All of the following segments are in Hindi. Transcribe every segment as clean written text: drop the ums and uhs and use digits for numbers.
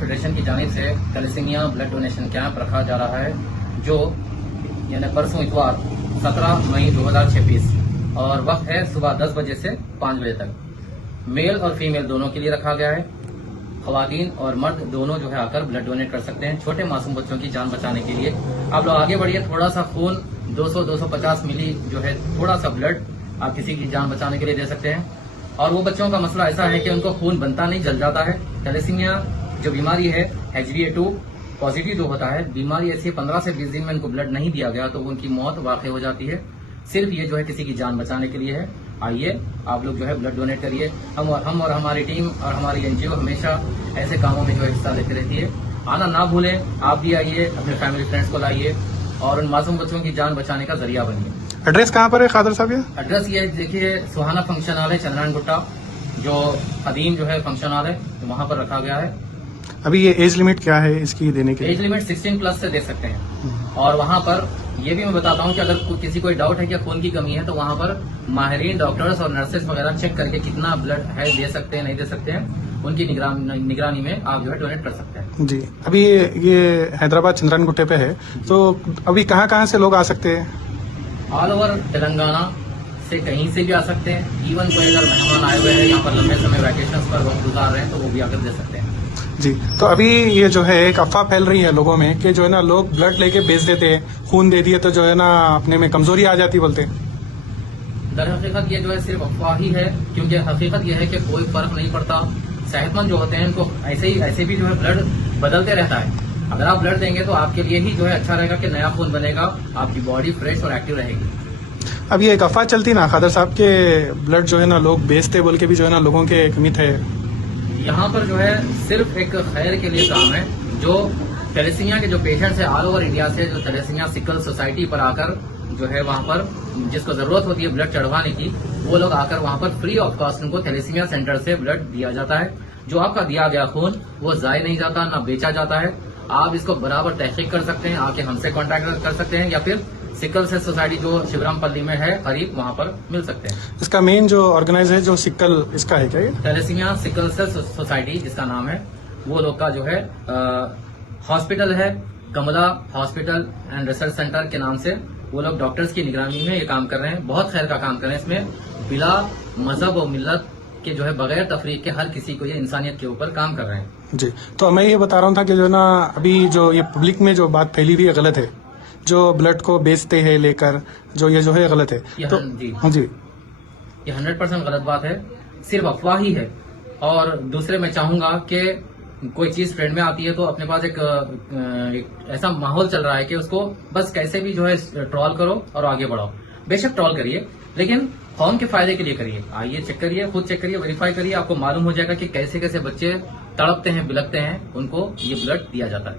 फेडरेशन की जानिब से थैलेसीमिया ब्लड डोनेशन कैंप रखा जा रहा है, जो यानी परसों इतवार 17 मई 2026 और वक्त है सुबह 10 बजे से 5 बजे तक। मेल और फीमेल दोनों के लिए रखा गया है। खवातीन और मर्द दोनों जो है आकर ब्लड डोनेट कर सकते हैं छोटे मासूम बच्चों की जान बचाने के लिए। आप लोग आगे बढ़िए, थोड़ा सा खून 200-250 मिली जो है थोड़ा सा ब्लड आप किसी की जान बचाने के लिए दे सकते हैं। और वो बच्चों का मसला ऐसा है कि उनको खून बनता नहीं, जल जाता है। थैलेसीमिया जो बीमारी है HbA2 पॉजिटिव जो होता है, बीमारी ऐसी 15 से 20 दिन में उनको ब्लड नहीं दिया गया तो उनकी मौत वाकई हो जाती है। सिर्फ ये जो है किसी की जान बचाने के लिए है। आइए आप लोग जो है ब्लड डोनेट करिए। हम और हमारी टीम और हमारी NGO हमेशा ऐसे कामों में जो है हिस्सा लेती रहती है। आना ना भूलें, आप भी आइए, अपने फैमिली फ्रेंड्स को लाइए और उन मासूम बच्चों की जान बचाने का जरिया बनिए। एड्रेस कहाँ पर है खादर साहब? ये एड्रेस ये देखिए, सुहाना फंक्शन हॉल है, चंद्रायन गुट्टा, जो कदीम जो है फंक्शन हॉल है, तो वहाँ पर रखा गया है। अभी ये एज लिमिट क्या है इसकी देने की? एज लिमिट 16+ से दे सकते हैं। और वहाँ पर ये भी मैं बताता हूँ कि अगर किसी कोई डाउट है कि खून की कमी है तो वहाँ पर माहिरीन डॉक्टर्स और नर्सेस वगैरह चेक करके कितना ब्लड है, दे सकते हैं नहीं दे सकते हैं, उनकी निगरानी में आप जो है डोनेट कर सकते हैं। जी, अभी ये हैदराबाद चंद्रायन गुट्टे पे है, तो अभी कहाँ से लोग आ सकते हैं? ऑल ओवर तेलंगाना से कहीं से भी आ सकते हैं। इवन कोई अगर मेहमान आए हुए हैं यहाँ पर लंबे समय वैकेशन पर वक्त गुजार रहे हैं तो वो भी आकर दे सकते हैं। जी, तो अभी ये जो है एक अफवाह फैल रही है लोगों में कि जो है ना लोग ब्लड लेके बेच देते हैं, खून दे दिए तो जो है ना अपने में कमजोरी आ जाती बोलते हैं। दर हकीकत ये जो है सिर्फ अफवाह ही है, क्योंकि हकीकत ये है कि कोई फर्क नहीं पड़ता। सेहतमंद जो होते हैं उनको ऐसे भी जो है ब्लड बदलते रहता है। अगर आप ब्लड देंगे तो आपके लिए ही जो है अच्छा रहेगा कि नया खून बनेगा, आपकी बॉडी फ्रेश और एक्टिव रहेगी। अब ये एक अफवाह चलती ना खादर साहब के ब्लड जो है ना लोग बेचते बोल के भी जो है ना लोगों के एक मिथ है। यहाँ पर जो है सिर्फ एक खैर के लिए काम है। जो थैलेसीमिया के जो पेशेंट्स है ऑल ओवर इंडिया से, जो थैलेसीमिया सिकल सोसाइटी पर आकर जो है वहाँ पर जिसको जरूरत होती है ब्लड चढ़वाने की, वो लोग आकर वहाँ पर फ्री ऑफ कॉस्ट उनको थैलेसीमिया सेंटर से ब्लड दिया जाता है। जो आपका दिया गया खून वो जाया नहीं जाता, ना बेचा जाता है। आप इसको बराबर तहकीक कर सकते हैं, आके हमसे कॉन्टैक्ट कर सकते हैं, या फिर सिकल सेल सोसाइटी जो शिवरामपल्ली में है करीब, वहाँ पर मिल सकते हैं। इसका मेन जो ऑर्गेनाइज है जो सिकल इसका है क्या? ये थैलेसीमिया सिकल सेल सोसाइटी जिसका नाम है, वो लोग का जो है हॉस्पिटल है, कमला हॉस्पिटल एंड रिसर्च सेंटर के नाम से। वो लोग डॉक्टर्स की निगरानी में ये काम कर रहे हैं, बहुत खैर का काम कर रहे हैं। इसमें बिला मजहब और मिल्लत के जो है बगैर तफरीक के हर किसी को ये इंसानियत के ऊपर काम कर रहे हैं। जी, तो मैं ये बता रहा हूँ था कि जो ना अभी जो ये पब्लिक में जो बात फैली हुई है गलत है, जो ब्लड को बेचते हैं लेकर, जो ये जो है गलत है। तो हाँ जी, ये 100% गलत बात है, सिर्फ अफवाह ही है। और दूसरे मैं चाहूंगा कि कोई चीज ट्रेंड में आती है तो अपने पास एक ऐसा माहौल चल रहा है कि उसको बस कैसे भी जो है ट्रोल करो और आगे बढ़ाओ। बेशक ट्रोल करिए, लेकिन कौम के फायदे के लिए करिए। आइए चेक करिए, खुद चेक करिए, वेरीफाई करिए, आपको मालूम हो जाएगा कि कैसे कैसे बच्चे तड़पते हैं, बिलकते हैं, उनको ये ब्लड दिया जाता है।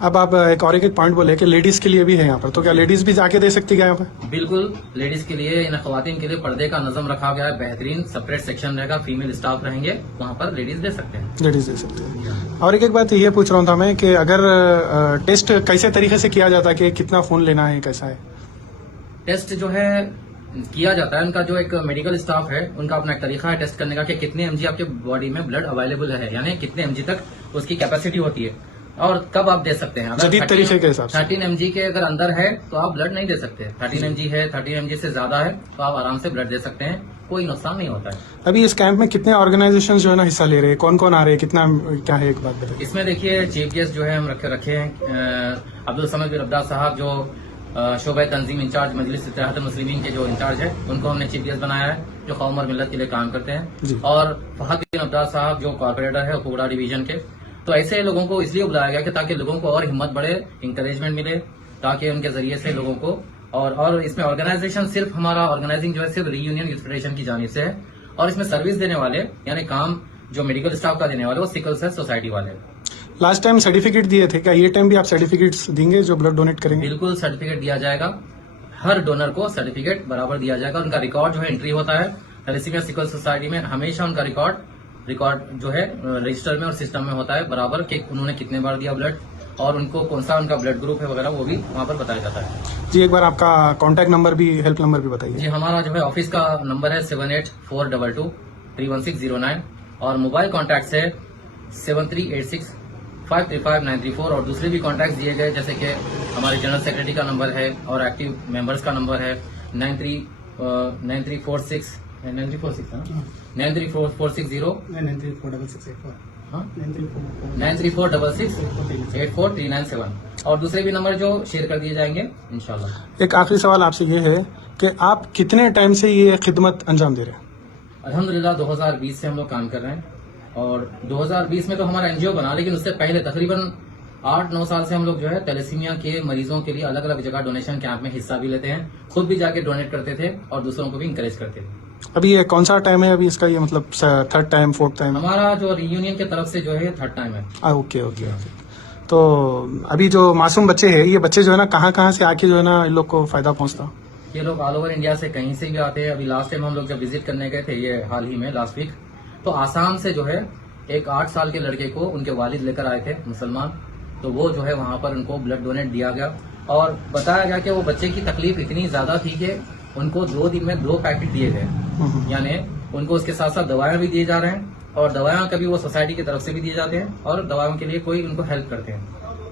अब आप एक पॉइंट बोले कि लेडीज के लिए भी है यहाँ पर, तो क्या लेडीज भी जाके दे सकती है यहाँ पर? बिल्कुल, लेडीज के लिए, इन खवातीन के लिए पर्दे का नजम रखा गया है, बेहतरीन सेपरेट सेक्शन रहेगा, फीमेल स्टाफ रहेंगे, वहाँ पर लेडीज दे सकते हैं। लेडीज दे सकते हैं। और एक बात ये पूछ रहा था मैं कि अगर टेस्ट कैसे तरीके से किया जाता है, कि कितना खून लेना है, कैसा है टेस्ट जो है किया जाता है? उनका जो एक मेडिकल स्टाफ है उनका अपना एक तरीका है टेस्ट करने का कि कितने mg आपके बॉडी में ब्लड अवेलेबल है, यानी कितने mg तक उसकी कैपेसिटी होती है और कब आप दे सकते हैं। अगर 13 mg के अगर अंदर है तो आप ब्लड नहीं दे सकते। 13 mg है, 13 mg से ज्यादा है तो आप आराम से ब्लड दे सकते हैं, कोई नुकसान नहीं होता है। अभी इस कैंप में कितने ऑर्गेनाइजेशन जो है ना हिस्सा ले रहे हैं, कौन कौन आ रहे हैं, कितना क्या है, एक बात बताइए। इसमें देखिए चीफ गेस्ट जो है हम रखे हैं अब्दुल समद बिन अब्बास साहब, जो शोबा तंजीम इंचार्ज मजलिस इत्तेहाद मुस्लिमीन के जो इंचार्ज है, उनको हमने चीफ गेस्ट बनाया है, जो कौम और मिल्लत के लिए काम करते हैं। और फहद बिन अब्बास साहब जो कॉर्पोरेटर है कुगड़ा डिवीजन के। तो ऐसे लोगों को इसलिए बुलाया गया कि ताकि लोगों को और हिम्मत बढ़े, इंकरेजमेंट मिले, ताकि उनके जरिए से लोगों को और इसमें ऑर्गेनाइजेशन सिर्फ हमारा ऑर्गेनाइजिंग जो है सिर्फ रीयूनियन यूथ फेडरेशन की जानिब से है। और इसमें सर्विस देने वाले यानी काम जो मेडिकल स्टाफ का देने वाले वो सिकल सेल सोसाइटी वाले। लास्ट टाइम सर्टिफिकेट दिए थे, क्या ये टाइम भी आप सर्टिफिकेट्स देंगे जो ब्लड डोनेट करेंगे? बिल्कुल सर्टिफिकेट दिया जाएगा, हर डोनर को सर्टिफिकेट बराबर दिया जाएगा। उनका रिकॉर्ड जो है एंट्री होता है थैलेसीमिया सिकल सोसाइटी में, हमेशा उनका रिकॉर्ड जो है रजिस्टर में और सिस्टम में होता है बराबर कि उन्होंने कितने बार दिया ब्लड और उनको कौन सा उनका ब्लड ग्रुप है वगैरह, वो भी वहाँ पर बताया जाता है। जी, एक बार आपका कॉन्टैक्ट नंबर भी, हेल्प नंबर भी बताइए। जी, हमारा जो है ऑफिस का नंबर है 7842231609 और मोबाइल कॉन्टैक्ट है 7386 535934 और दूसरे भी कॉन्टैक्ट दिए गए, जैसे कि हमारे जनरल सेक्रेटरी का नंबर है और एक्टिव मेंबर्स का नंबर है 9346 9346684397 और दूसरे भी नंबर जो शेयर कर दिए जाएंगे इंशाल्लाह। एक आखिरी सवाल आपसे ये है कि आप कितने टाइम से ये खिदमत अंजाम दे रहे हैं? अल्हम्दुलिल्लाह 2020 से हम लोग काम कर रहे हैं और 2020 में तो हमारा एनजीओ बना, लेकिन उससे पहले तकरीबन 8-9 साल से हम लोग जो है थैलेसीमिया के मरीजों के लिए अलग अलग जगह डोनेशन कैंप में हिस्सा भी लेते हैं, खुद भी जाके डोनेट करते थे और दूसरों को भी इंकरेज करते थे। अभी ये कौन सा टाइम है अभी इसका, ये मतलब 3rd टाइम 4th टाइम? हमारा जो रीयूनियन की तरफ से जो है 3rd टाइम है। Okay okay. तो अभी जो मासूम बच्चे हैं, ये बच्चे जो है ना कहाँ से आके जो है ना इन लोग को फायदा पहुंचता? ये लोग ऑल ओवर इंडिया से कहीं से भी आते हैं। अभी लास्ट टाइम हम लोग जब विजिट करने गए थे, ये हाल ही में लास्ट वीक, तो आसाम से जो है एक 8 साल के लड़के को उनके वालिद लेकर आए थे मुसलमान, तो वो जो है वहां पर उनको ब्लड डोनेट दिया गया और बताया गया कि वो बच्चे की तकलीफ इतनी ज्यादा थी कि उनको 2 दिन में 2 पैकेट दिए गए, यानी उनको उसके साथ साथ दवाएं भी दिए जा रहे हैं और दवाएं कभी वो सोसाइटी की तरफ से भी दिए जाते हैं और दवाओं के लिए कोई उनको हेल्प करते हैं।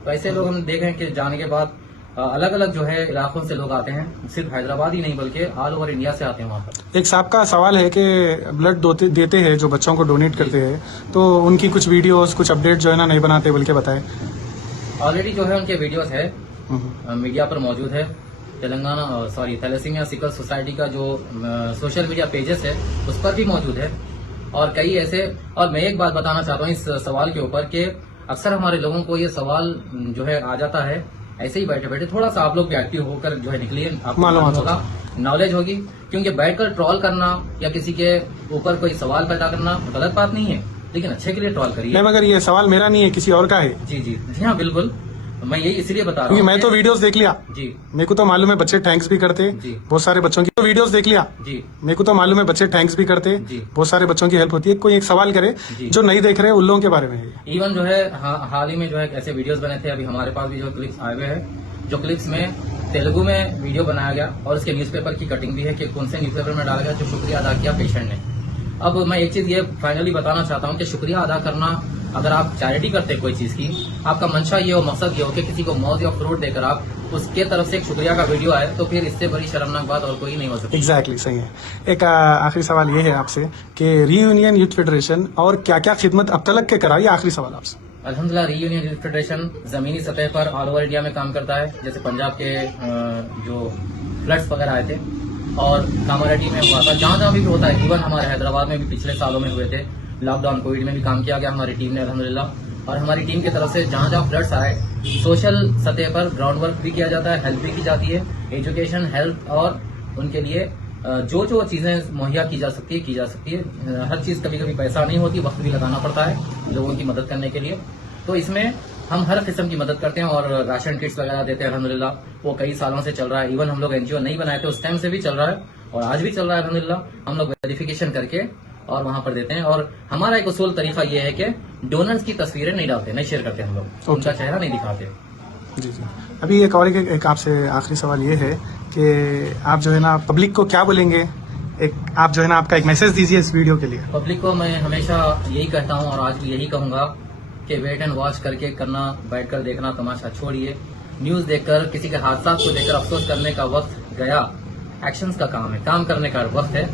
तो ऐसे लोग हम देख रहे हैं कि जाने के बाद अलग अलग जो है इलाकों से लोग आते हैं, सिर्फ हैदराबाद ही नहीं बल्कि ऑल ओवर इंडिया से आते हैं वहाँ पर। एक साहब का सवाल है कि ब्लड देते हैं जो बच्चों को डोनेट करते हैं, तो उनकी कुछ वीडियोस कुछ अपडेट जो है ना नहीं बनाते, बल्कि बताए ऑलरेडी जो है उनके वीडियोस है मीडिया पर मौजूद है। थैलेसीमिया सिकल सोसाइटी का जो सोशल मीडिया पेजेस है उस पर भी मौजूद है और कई ऐसे। और मैं एक बात बताना चाहता हूँ इस सवाल के ऊपर कि अक्सर हमारे लोगों को ये सवाल जो है आ जाता है ऐसे ही बैठे बैठे, थोड़ा सा आप लोग भी एक्टिव होकर जो है निकलिए, आपको मालूम होगा, नॉलेज होगी, क्योंकि बैठकर ट्रोल करना या किसी के ऊपर कोई सवाल पैदा करना गलत बात नहीं है, लेकिन अच्छे के लिए ट्रोल करिए। नहीं, मगर ये सवाल मेरा नहीं है, किसी और का है। जी जी जी हाँ बिल्कुल, मैं यही इसलिए बता रहा हूँ। मैं तो वीडियोस देख लिया जी, मेरे को तो मालूम है बच्चे थैंक्स भी करते जी, बहुत सारे बच्चों की तो वीडियोस देख लिया जी, मेरे को तो मालूम है बच्चे थैंक्स भी करते जी, बहुत सारे बच्चों की हेल्प होती है। कोई एक सवाल करे जो नहीं देख रहे उन लोगों के बारे में। इवन जो है हाल ही में जो है ऐसे वीडियोस बने थे, अभी हमारे पास भी जो क्लिप्स आए हुए हैं, जो क्लिप्स में तेलुगु में वीडियो बनाया गया और उसके न्यूज़पेपर की कटिंग भी है कि कौन से न्यूज़पेपर में डाला गया, जो शुक्रिया अदा किया पेशेंट ने। अब मैं एक चीज ये फाइनली बताना चाहता हूँ कि शुक्रिया अदा करना, अगर आप चैरिटी करते हैं कोई चीज की, आपका मंशा ये हो, मकसद ये हो कि किसी को मौज या फ्रूट देकर आप उसके तरफ से एक शुक्रिया का वीडियो आए, तो फिर इससे बड़ी शर्मनाक बात और कोई नहीं हो सकती। एग्जैक्टली सही है। एक आखिरी सवाल ये है आपसे कि रीयूनियन यूथ फेडरेशन और क्या क्या खिदमत अब तक के कराई, आखिरी सवाल आपसे। अल्हम्दुलिल्लाह रीयूनियन यूथ फेडरेशन जमीनी सतह पर ऑल ओवर इंडिया में काम करता है। जैसे पंजाब के जो फ्लड्स वगैरह आए थे और कामारेड्डी में हुआ था, जहाँ जहाँ भी होता है, इवन हमारे हैदराबाद में भी पिछले सालों में हुए थे, लॉकडाउन कोविड में भी काम किया गया हमारी टीम ने अल्हम्दुलिल्लाह। और हमारी टीम की तरफ से जहाँ जहाँ फ्लड्स आए, सोशल सतह पर ग्राउंड वर्क भी किया जाता है, हेल्प भी की जाती है, एजुकेशन, हेल्थ और उनके लिए जो जो चीजें मुहैया की जा सकती है। हर चीज कभी कभी पैसा नहीं होती, वक्त भी लगाना पड़ता है लोगों की मदद करने के लिए। तो इसमें हम हर किस्म की मदद करते हैं और राशन किट्स वगैरह देते हैं अल्हम्दुलिल्लाह। वो कई सालों से चल रहा है, इवन हम लोग एनजीओ नहीं बनाए थे उस टाइम से भी चल रहा है और आज भी चल रहा है अल्हम्दुलिल्लाह। हम लोग वेरिफिकेशन करके और वहां पर देते हैं और हमारा एक उसूल तरीका ये है कि डोनर्स की तस्वीरें नहीं डालते, नहीं शेयर करते हम लोग, उनका चेहरा नहीं दिखाते। जी जी। अभी एक और एक आपसे आखिरी सवाल ये है कि आप जो है ना पब्लिक को क्या बोलेंगे, एक आप जो है ना आपका एक मैसेज दीजिए इस वीडियो के लिए। पब्लिक को मैं हमेशा यही कहता हूँ और आज भी यही कहूंगा कि वेट एंड वॉच करके करना, बैठकर देखना तमाशा छोड़िए। न्यूज देखकर किसी के हादसा को देखकर अफसोस करने का वक्त गया। एक्शंस का काम है, काम करने का वक्त है।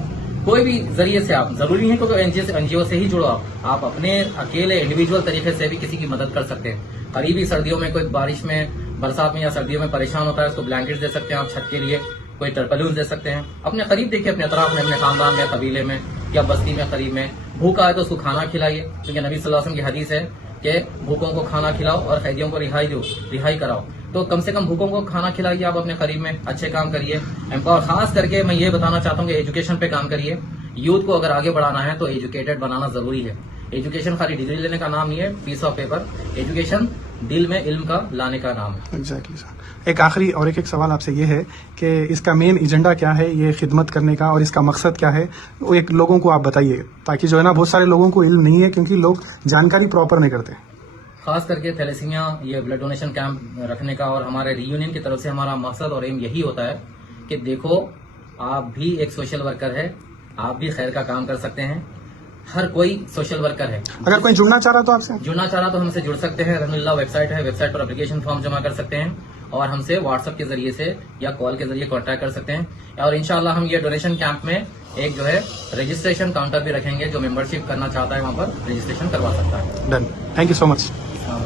कोई भी जरिए से, आप जरूरी है कि तो एनजीओ से ही जुड़ो, आप अपने अकेले इंडिविजुअल तरीके से भी किसी की मदद कर सकते हैं। करीबी सर्दियों में कोई बारिश में, बरसात में या सर्दियों में परेशान होता है, उसको ब्लैंकेट दे सकते हैं आप छत के लिए, कोई टर्पल्यून दे सकते हैं। अपने करीब देखिए, अपने अतराफ में, अपने खानदान में, कबीले में या बस्ती में करीब में भूखा है तो उसको खाना खिलाइए, क्योंकि नबी सल्लल्लाहु अलैहि वसल्लम की हदीस है कि भूखों को खाना खिलाओ और कैदियों को रिहाई कराओ। तो कम से कम भूखों को खाना खिलाइए आप अपने करीब में, अच्छे काम करिए। एम्पावर, खास करके मैं ये बताना चाहता हूँ कि एजुकेशन पे काम करिए। यूथ को अगर आगे बढ़ाना है तो एजुकेटेड बनाना जरूरी है। एजुकेशन खाली डिग्री लेने का नाम नहीं है, पीस ऑफ पेपर। एजुकेशन दिल में इल्म का लाने का नाम है। Exactly sir. एक आखिरी और एक सवाल आपसे ये है कि इसका मेन एजेंडा क्या है, ये खिदमत करने का, और इसका मकसद क्या है, वो एक लोगों को आप बताइए, ताकि जो है ना बहुत सारे लोगों को इल्म नहीं है, क्योंकि लोग जानकारी प्रॉपर नहीं करते। खास करके थैलेसीमिया ये ब्लड डोनेशन कैंप रखने का और हमारे रीयूनियन की तरफ से हमारा मकसद और एम यही होता है कि देखो, आप भी एक सोशल वर्कर है, आप भी खैर का काम कर सकते हैं। हर कोई सोशल वर्कर है। अगर कोई जुड़ना चाह रहा तो आपसे जुड़ना चाह रहा तो हमसे जुड़ सकते हैं। अल्हम्दुलिल्लाह वेबसाइट है, वेबसाइट पर एप्लीकेशन फॉर्म जमा कर सकते हैं और हमसे व्हाट्सएप के जरिए से या कॉल के जरिए कांटेक्ट कर सकते हैं। और इंशाल्लाह हम ये डोनेशन कैंप में एक जो है रजिस्ट्रेशन काउंटर भी रखेंगे, जो मेंबरशिप करना चाहता है वहाँ पर रजिस्ट्रेशन करवा सकता है। Done, thank you so much. हाँ।